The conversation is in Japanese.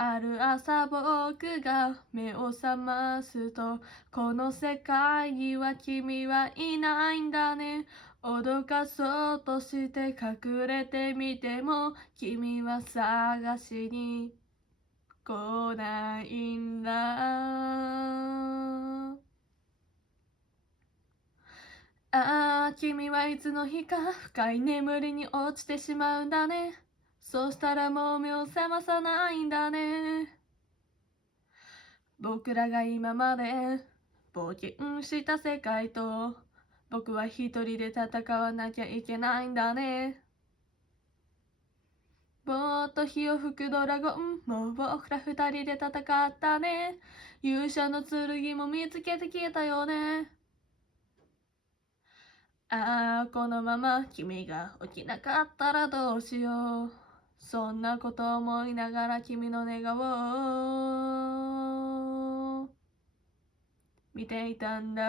ある朝僕が目を覚ますと、この世界には君はいないんだね。脅かそうとして隠れてみても、君は探しに来ないんだ。ああ、君はいつの日か深い眠りに落ちてしまうんだね。そしたらもう目を覚まさないんだね。僕らが今まで冒険した世界と、僕は一人で戦わなきゃいけないんだね。もっと火を吹くドラゴンも僕ら二人で戦ったね。勇者の剣も見つけてきたよね。ああ、このまま君が起きなかったらどうしよう。そんなこと思いながら君の寝顔を見ていたんだ。